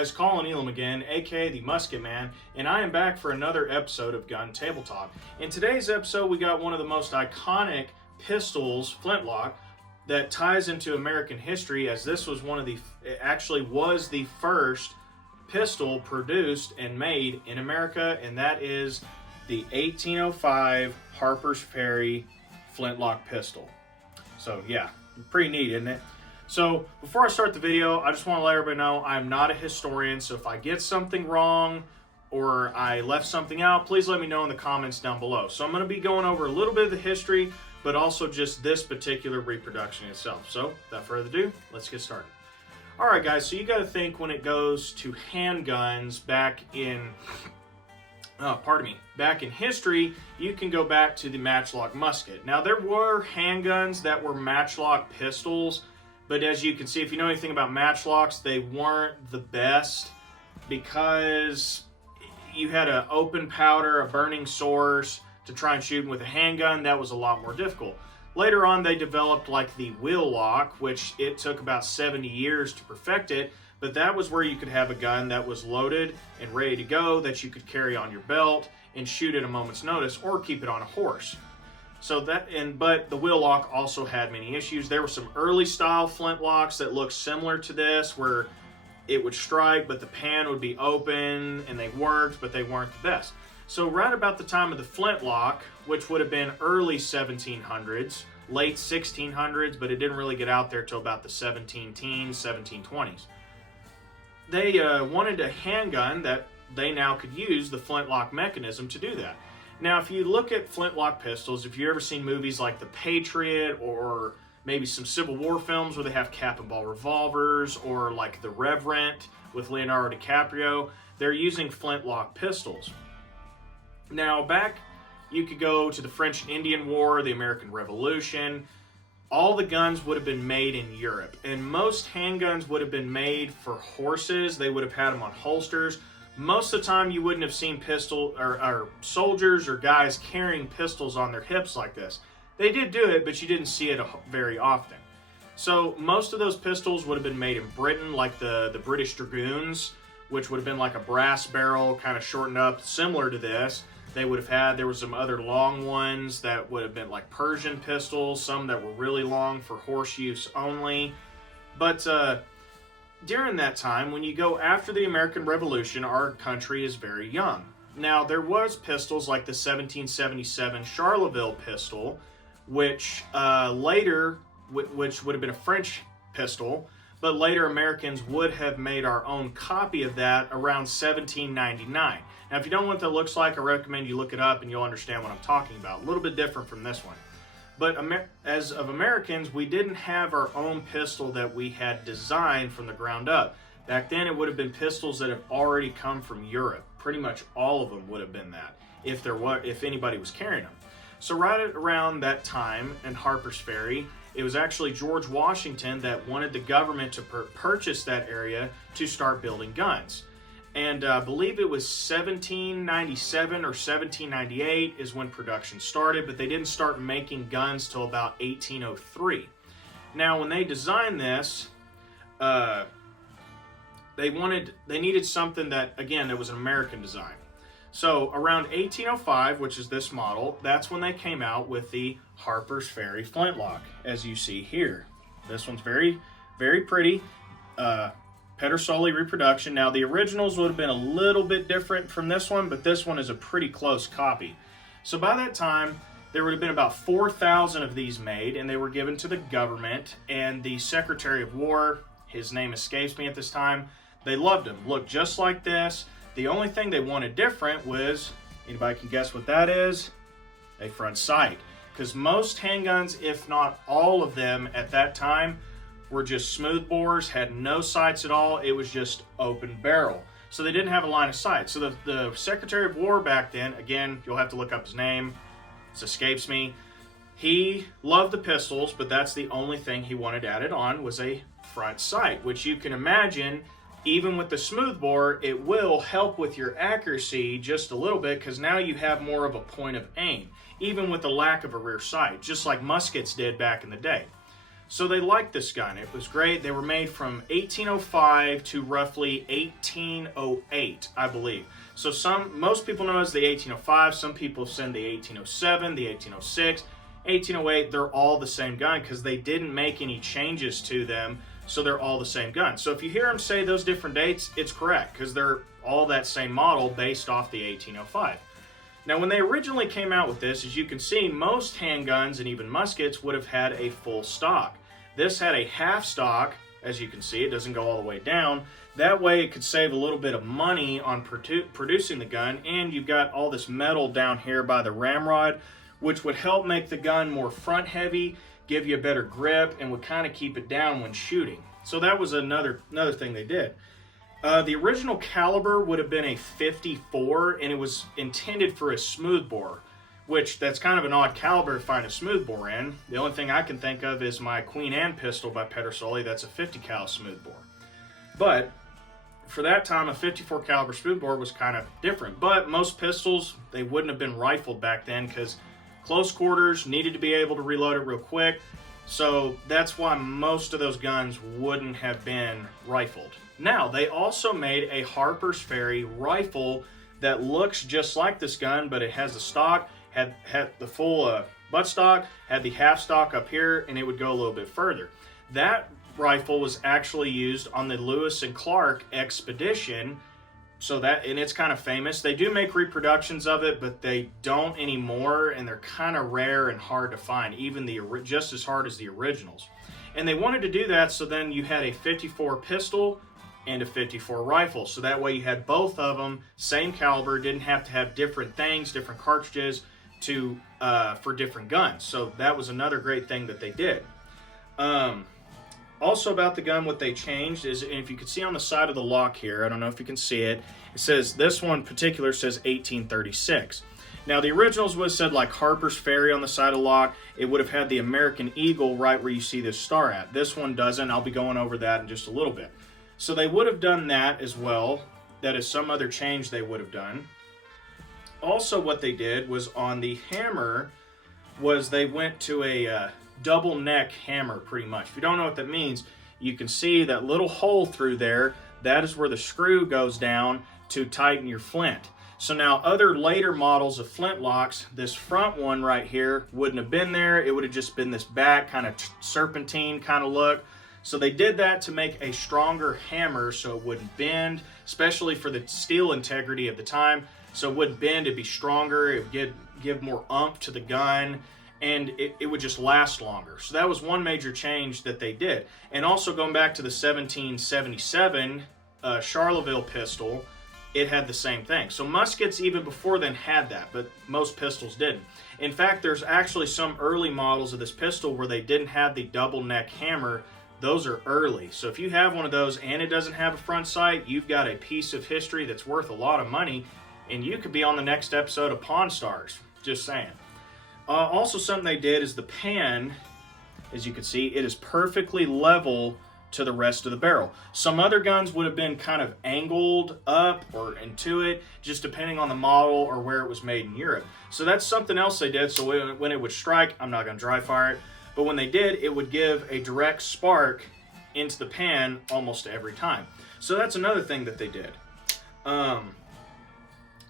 guys, Colin Elam again, aka the Musket Man, and I am back for another episode of Gun Table Talk. In today's episode, we got one of the most iconic pistols, flintlock, that ties into American history, as this was was the first pistol produced and made in America, and that is the 1805 Harpers Ferry flintlock pistol. So yeah, pretty neat, isn't it? So before I start the video, I just want to let everybody know I'm not a historian, so if I get something wrong or I left something out, please let me know in the comments down below. So I'm going to be going over a little bit of the history, but also just this particular reproduction itself. So without further ado, let's get started. Alright guys, so you got to think when it goes to handguns back in history, you can go back to the matchlock musket. Now there were handguns that were matchlock pistols, but as you can see, if you know anything about matchlocks, they weren't the best because you had an open powder, a burning source to try and shoot with a handgun. That was a lot more difficult. Later on, they developed like the wheel lock, which it took about 70 years to perfect it, but that was where you could have a gun that was loaded and ready to go that you could carry on your belt and shoot at a moment's notice or keep it on a horse. But the wheel lock also had many issues. There were some early style flintlocks that looked similar to this, where it would strike, but the pan would be open, and they worked, but they weren't the best. So right about the time of the flintlock, which would have been early 1700s, late 1600s, but it didn't really get out there till about the 1720s. They wanted a handgun that they now could use the flintlock mechanism to do that. Now, if you look at flintlock pistols, if you've ever seen movies like The Patriot or maybe some Civil War films where they have cap and ball revolvers, or like The Revenant with Leonardo DiCaprio, they're using flintlock pistols. Now, you could go to the French and Indian War, the American Revolution. All the guns would have been made in Europe, and most handguns would have been made for horses. They would have had them on holsters. Most of the time, you wouldn't have seen soldiers or guys carrying pistols on their hips like this. They did do it, but you didn't see it very often. So most of those pistols would have been made in Britain, like the British Dragoons, which would have been like a brass barrel, kind of shortened up, similar to this. There were some other long ones that would have been like Persian pistols, some that were really long for horse use only. But during that time, when you go after the American Revolution, our country is very young. Now, there was pistols like the 1777 Charleville pistol, which which would have been a French pistol, but later Americans would have made our own copy of that around 1799. Now, if you don't know what that looks like, I recommend you look it up and you'll understand what I'm talking about. A little bit different from this one. But as of Americans, we didn't have our own pistol that we had designed from the ground up. Back then, it would have been pistols that have already come from Europe. Pretty much all of them would have been that, if anybody was carrying them. So right around that time in Harpers Ferry, it was actually George Washington that wanted the government to purchase that area to start building guns. And I believe it was 1797 or 1798 is when production started, but they didn't start making guns till about 1803. Now, when they designed this, they needed something that, again, that was an American design. So around 1805, which is this model, that's when they came out with the Harpers Ferry flintlock, as you see here. This one's very, very pretty. Pedersoli reproduction. Now, the originals would have been a little bit different from this one, but this one is a pretty close copy. So by that time, there would have been about 4,000 of these made, and they were given to the government, and the Secretary of War, his name escapes me at this time, they loved them. Looked just like this. The only thing they wanted different was, anybody can guess what that is? A front sight. Because most handguns, if not all of them at that time, were just smooth bores, had no sights at all. It was just open barrel. So they didn't have a line of sight. So the Secretary of War back then, again, you'll have to look up his name. It escapes me. He loved the pistols, but that's the only thing he wanted added on was a front sight, which you can imagine, even with the smooth bore, it will help with your accuracy just a little bit because now you have more of a point of aim, even with the lack of a rear sight, just like muskets did back in the day. So they liked this gun. It was great. They were made from 1805 to roughly 1808, I believe. So most people know as the 1805. Some people send the 1807, the 1806, 1808. They're all the same gun because they didn't make any changes to them. So they're all the same gun. So if you hear them say those different dates, it's correct because they're all that same model based off the 1805. Now, when they originally came out with this, as you can see, most handguns and even muskets would have had a full stock. This had a half stock. As you can see, it doesn't go all the way down. That way it could save a little bit of money on producing the gun, and you've got all this metal down here by the ramrod, which would help make the gun more front heavy, give you a better grip, and would kind of keep it down when shooting. So that was another thing they did. The original caliber would have been a 54, and it was intended for a smoothbore, which that's kind of an odd caliber to find a smoothbore in. The only thing I can think of is my Queen Anne pistol by Pedersoli. That's a 50 cal smoothbore. But for that time, a 54 caliber smoothbore was kind of different. But most pistols, they wouldn't have been rifled back then because close quarters, needed to be able to reload it real quick. So that's why most of those guns wouldn't have been rifled. Now, they also made a Harpers Ferry rifle that looks just like this gun, but it has the stock, had the full buttstock, had the half stock up here, and it would go a little bit further. That rifle was actually used on the Lewis and Clark expedition, and it's kind of famous. They do make reproductions of it, but they don't anymore, and they're kind of rare and hard to find, even just as hard as the originals. And they wanted to do that so then you had a 54 pistol and a 54 rifle, so that way you had both of them, same caliber, didn't have to have different things, different cartridges for different guns. So that was another great thing that they did. Also about the gun, what they changed is, if you can see on the side of the lock here, I don't know if you can see it, it says, this one in particular says 1836. Now the originals would have said like Harpers Ferry on the side of the lock. It would have had the American Eagle right where you see this star at. This one doesn't. I'll be going over that in just a little bit. So they would have done that as well. That is some other change they would have done. Also what they did was on the hammer was they went to a double neck hammer pretty much. If you don't know what that means, you can see that little hole through there. That is where the screw goes down to tighten your flint. So now other later models of flintlocks, this front one right here wouldn't have been there. It would have just been this back kind of serpentine kind of look. So they did that to make a stronger hammer so it wouldn't bend, especially for the steel integrity of the time. So it wouldn't bend, it'd be stronger, it would give more oomph to the gun, and it would just last longer. So that was one major change that they did. And also going back to the 1777 Charleville pistol, it had the same thing. So muskets even before then had that, but most pistols didn't. In fact, there's actually some early models of this pistol where they didn't have the double neck hammer. Those are early. So if you have one of those and it doesn't have a front sight, you've got a piece of history that's worth a lot of money, and you could be on the next episode of Pawn Stars. Just saying. Also something they did is the pan, as you can see, it is perfectly level to the rest of the barrel. Some other guns would have been kind of angled up or into it, just depending on the model or where it was made in Europe. So that's something else they did. So when it would strike, I'm not going to dry fire it, but when they did, it would give a direct spark into the pan almost every time. So that's another thing that they did.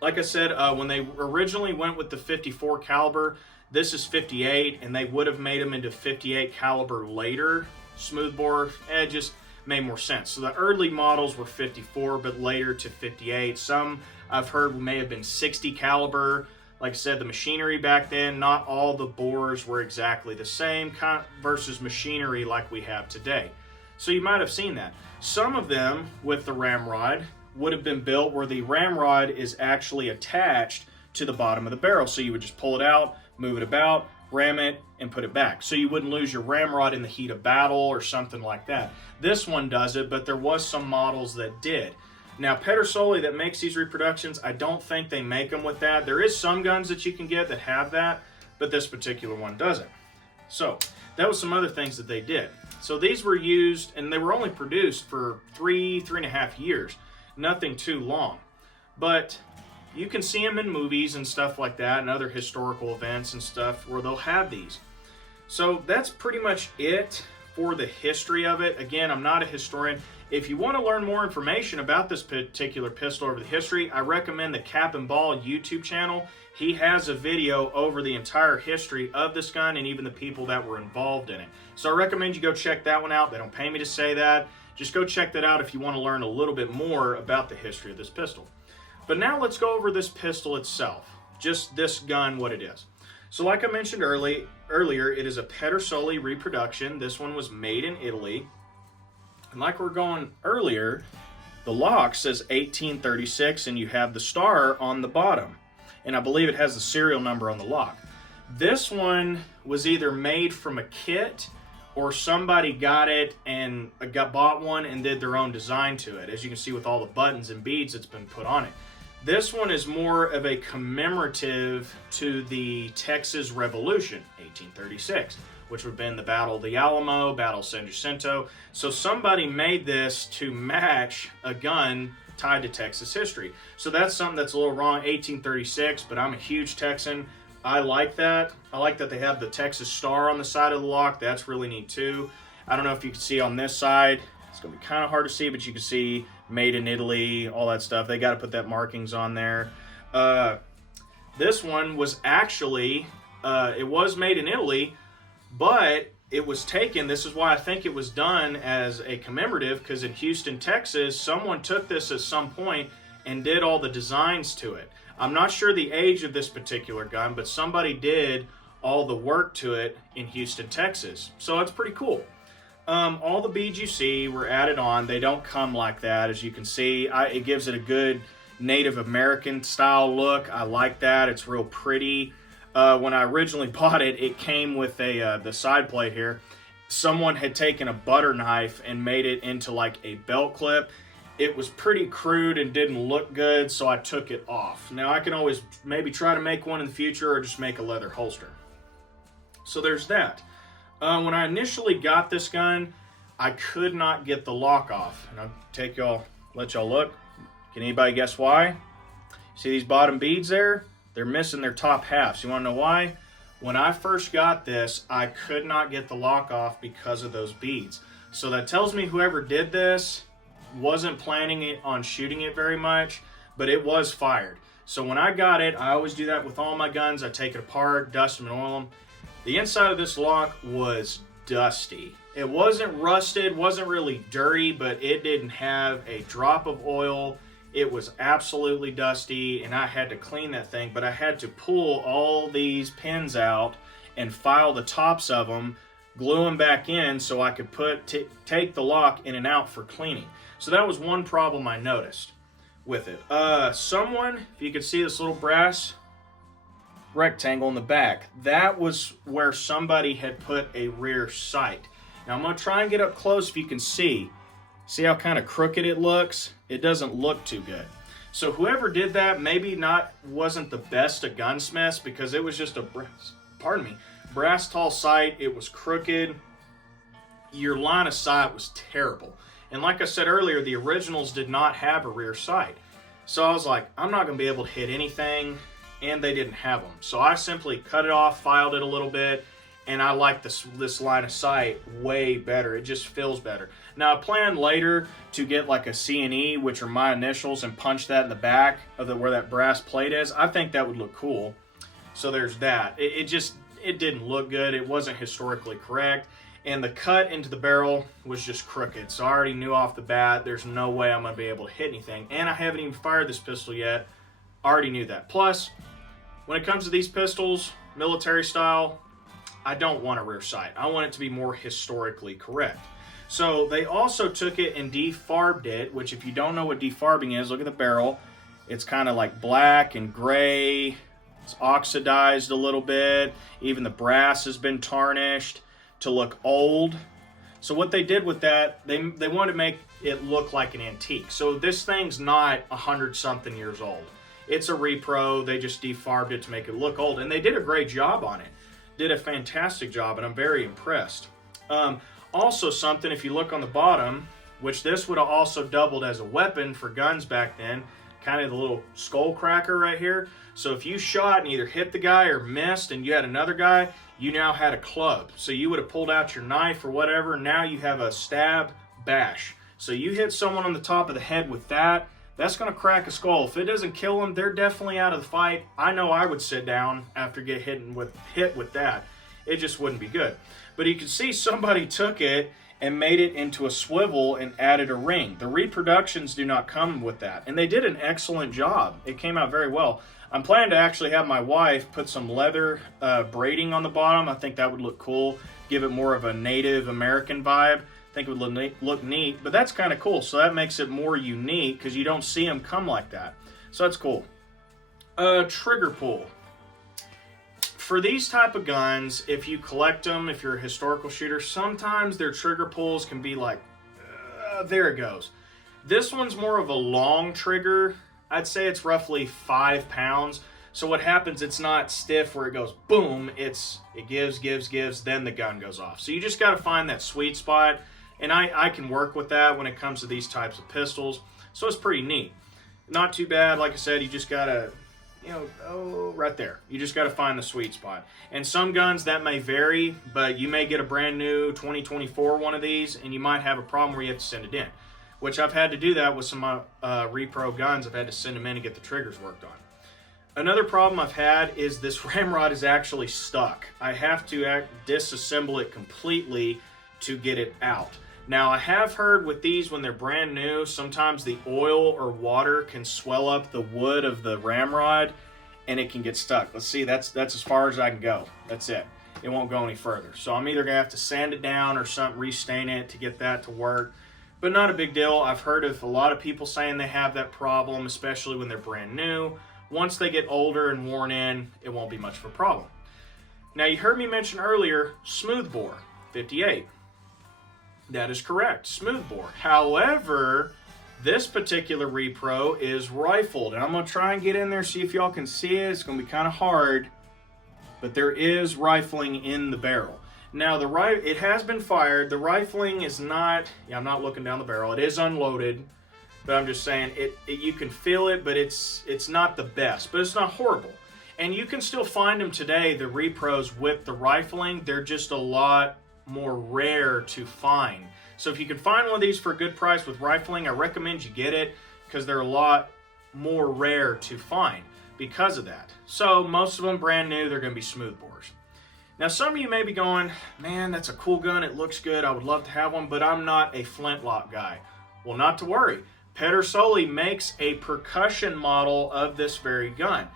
Like I said, when they originally went with the 54 caliber, this is 58, and they would have made them into 58 caliber later. Smoothbore, it just made more sense. So the early models were 54, but later to 58. Some I've heard may have been 60 caliber. Like I said, the machinery back then, not all the bores were exactly the same versus machinery like we have today. So you might have seen that. Some of them with the ramrod would have been built where the ramrod is actually attached to the bottom of the barrel. So you would just pull it out, move it about, ram it, and put it back. So you wouldn't lose your ramrod in the heat of battle or something like that. This one does it, but there was some models that did. Now, Pedersoli that makes these reproductions, I don't think they make them with that. There is some guns that you can get that have that, but this particular one doesn't. So that was some other things that they did. So these were used, and they were only produced for 3.5 years. Nothing too long. But you can see them in movies and stuff like that and other historical events and stuff where they'll have these. So that's pretty much it for the history of it. Again, I'm not a historian. If you want to learn more information about this particular pistol over the history, I recommend the Cap and Ball YouTube channel. He has a video over the entire history of this gun and even the people that were involved in it. So I recommend you go check that one out. They don't pay me to say that. Just go check that out if you want to learn a little bit more about the history of this pistol. But now let's go over this pistol itself. Just this gun, what it is. So like I mentioned earlier, it is a Pedersoli reproduction. This one was made in Italy. And like we're going earlier, the lock says 1836 and you have the star on the bottom. And I believe it has the serial number on the lock. This one was either made from a kit or somebody got it and bought one and did their own design to it. As you can see with all the buttons and beads that's been put on it. This one is more of a commemorative to the Texas Revolution, 1836, which would have been the Battle of the Alamo, Battle of San Jacinto. So somebody made this to match a gun tied to Texas history. So that's something that's a little wrong, 1836, but I'm a huge Texan. I like that. I like that they have the Texas star on the side of the lock. That's really neat too. I don't know if you can see on this side. It's going to be kind of hard to see, but you can see made in Italy, all that stuff. They got to put that markings on there. This one was actually, it was made in Italy, but it was taken, this is why I think it was done as a commemorative, because in Houston, Texas, someone took this at some point and did all the designs to it. I'm not sure the age of this particular gun, but somebody did all the work to it in Houston, Texas. So it's pretty cool. All the beads you see were added on. They don't come like that. As you can see, it gives it a good Native American style look. I like that. It's real pretty. When I originally bought it, it came with the side plate here. Someone had taken a butter knife and made it into like a belt clip. It was pretty crude and didn't look good, so I took it off. Now I can always maybe try to make one in the future or just make a leather holster. So there's that. When I initially got this gun, I could not get the lock off. And I'll let y'all look. Can anybody guess why? See these bottom beads there? They're missing their top half. So you want to know why? When I first got this, I could not get the lock off because of those beads. So that tells me whoever did this wasn't planning on shooting it very much, but it was fired. So when I got it, I always do that with all my guns. I take it apart, dust them and oil them. The inside of this lock was dusty. It wasn't rusted, wasn't really dirty, but it didn't have a drop of oil. It was absolutely dusty, and I had to clean that thing, but I had to pull all these pins out and file the tops of them, glue them back in so I could take the lock in and out for cleaning. So that was one problem I noticed with it. If you could see this little brass rectangle in the back, that was where somebody had put a rear sight. Now I'm going to try and get up close if you can see. See how kind of crooked it looks? It doesn't look too good. So whoever did that wasn't the best of gunsmiths, because it was just a brass tall sight. It was crooked. Your line of sight was terrible. And like I said earlier, the originals did not have a rear sight. So I was like, I'm not going to be able to hit anything, and they didn't have them. So I simply cut it off, filed it a little bit, and I like this line of sight way better. It just feels better. Now, I plan later to get like a C&E, which are my initials, and punch that in the back of where that brass plate is. I think that would look cool. So there's that. It didn't look good. It wasn't historically correct. And the cut into the barrel was just crooked. So I already knew off the bat, there's no way I'm going to be able to hit anything. And I haven't even fired this pistol yet. I already knew that. Plus, when it comes to these pistols, military style, I don't want a rear sight. I want it to be more historically correct. So they also took it and defarbed it, which if you don't know what defarbing is, look at the barrel. It's kind of like black and gray. It's oxidized a little bit. Even the brass has been tarnished to look old. So what they did with that, they wanted to make it look like an antique. So this thing's not 100-something years old. It's a repro. They just defarbed it to make it look old. And they did a great job on it. Did a fantastic job, and I'm very impressed. Also something, if you look on the bottom, which this would have also doubled as a weapon for guns back then, kind of the little skull cracker right here. So if you shot and either hit the guy or missed and you had another guy, you now had a club. So you would have pulled out your knife or whatever, and now you have a stab bash. So you hit someone on the top of the head with that, that's going to crack a skull. If it doesn't kill them, they're definitely out of the fight. I know I would sit down after get hit with that. It just wouldn't be good. But you can see somebody took it and made it into a swivel and added a ring. The reproductions do not come with that. And they did an excellent job. It came out very well. I'm planning to actually have my wife put some leather braiding on the bottom. I think that would look cool. Give it more of a Native American vibe. I think it would look neat. But that's kind of cool. So that makes it more unique because you don't see them come like that. So that's cool. Trigger pull. For these type of guns, if you collect them, if you're a historical shooter, sometimes their trigger pulls can be like, there it goes. This one's more of a long trigger. I'd say it's roughly 5 pounds. So what happens, it's not stiff where it goes boom, it gives, then the gun goes off. So you just got to find that sweet spot, and I can work with that when it comes to these types of pistols. So it's pretty neat. Not too bad. Like I said, you just got to, right there. You just got to find the sweet spot. And some guns, that may vary, but you may get a brand new 2024 one of these, and you might have a problem where you have to send it in. Which I've had to do that with some repro guns. I've had to send them in and get the triggers worked on. Another problem I've had is this ramrod is actually stuck. I have to disassemble it completely to get it out. Now, I have heard with these, when they're brand new, sometimes the oil or water can swell up the wood of the ramrod and it can get stuck. Let's see, that's as far as I can go. That's it. It won't go any further. So I'm either going to have to sand it down or something, restain it to get that to work. But not a big deal. I've heard of a lot of people saying they have that problem, especially when they're brand new. Once they get older and worn in, it won't be much of a problem. Now, you heard me mention earlier, smoothbore, 58. That is correct, smoothbore. However, this particular repro is rifled. And I'm going to try and get in there, see if y'all can see it. It's going to be kind of hard. But there is rifling in the barrel. Now, it has been fired. The rifling is not, I'm not looking down the barrel. It is unloaded, but I'm just saying, you can feel it, but it's not the best, but it's not horrible. And you can still find them today, the repros with the rifling. They're just a lot more rare to find. So if you can find one of these for a good price with rifling, I recommend you get it because they're a lot more rare to find because of that. So most of them brand new, they're going to be smoothbores. Now, some of you may be going, man, that's a cool gun. It looks good. I would love to have one, but I'm not a flintlock guy. Well, not to worry. Pedersoli makes a percussion model of this very gun,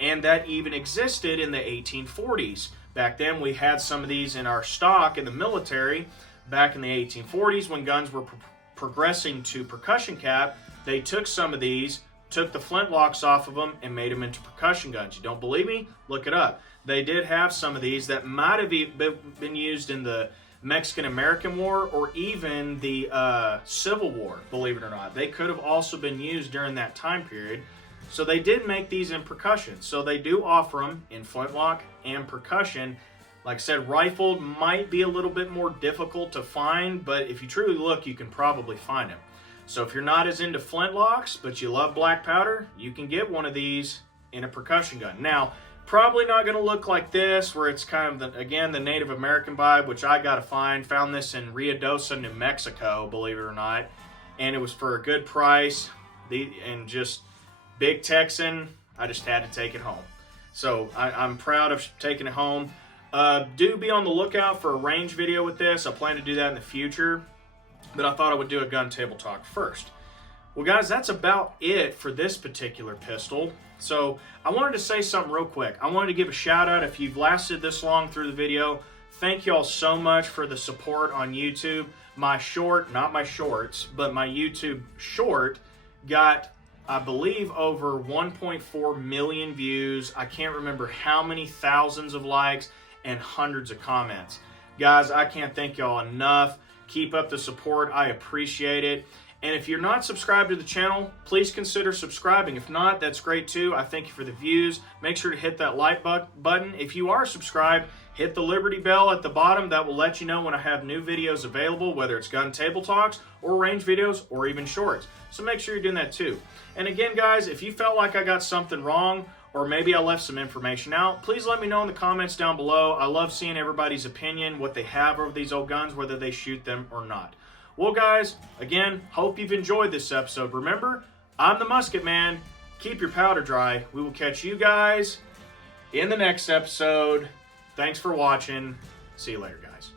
and that even existed in the 1840s. Back then, we had some of these in our stock in the military. Back in the 1840s, when guns were progressing to percussion cap, they took some of these, took the flintlocks off of them, and made them into percussion guns. You don't believe me? Look it up. They did have some of these that might have been used in the Mexican-American War or even the Civil War, believe it or not. They could have also been used during that time period. So they did make these in percussion. So they do offer them in flintlock and percussion. Like I said, rifled might be a little bit more difficult to find, but if you truly look, you can probably find them. So if you're not as into flintlocks, but you love black powder, you can get one of these in a percussion gun. Now, probably not going to look like this, where it's kind of, again, the Native American vibe, which I got to find. Found this in Ruidoso, New Mexico, believe it or not. And it was for a good price. And just big Texan, I just had to take it home. So I'm proud of taking it home. Do be on the lookout for a range video with this. I plan to do that in the future. But I thought I would do a gun table talk first. Well, guys, that's about it for this particular pistol. So I wanted to say something real quick. I wanted to give a shout out if you've lasted this long through the video. Thank y'all so much for the support on YouTube. My short, not my shorts, but my YouTube short got, I believe, over 1.4 million views. I can't remember how many thousands of likes and hundreds of comments. Guys, I can't thank y'all enough. Keep up the support. I appreciate it. And if you're not subscribed to the channel, please consider subscribing. If not, that's great too. I thank you for the views. Make sure to hit that like button. If you are subscribed, hit the Liberty bell at the bottom. That will let you know when I have new videos available, whether it's gun table talks or range videos or even shorts. So make sure you're doing that too. And again, guys, if you felt like I got something wrong or maybe I left some information out, please let me know in the comments down below. I love seeing everybody's opinion, what they have over these old guns, whether they shoot them or not. Well, guys, again, hope you've enjoyed this episode. Remember, I'm the Musket Man. Keep your powder dry. We will catch you guys in the next episode. Thanks for watching. See you later, guys.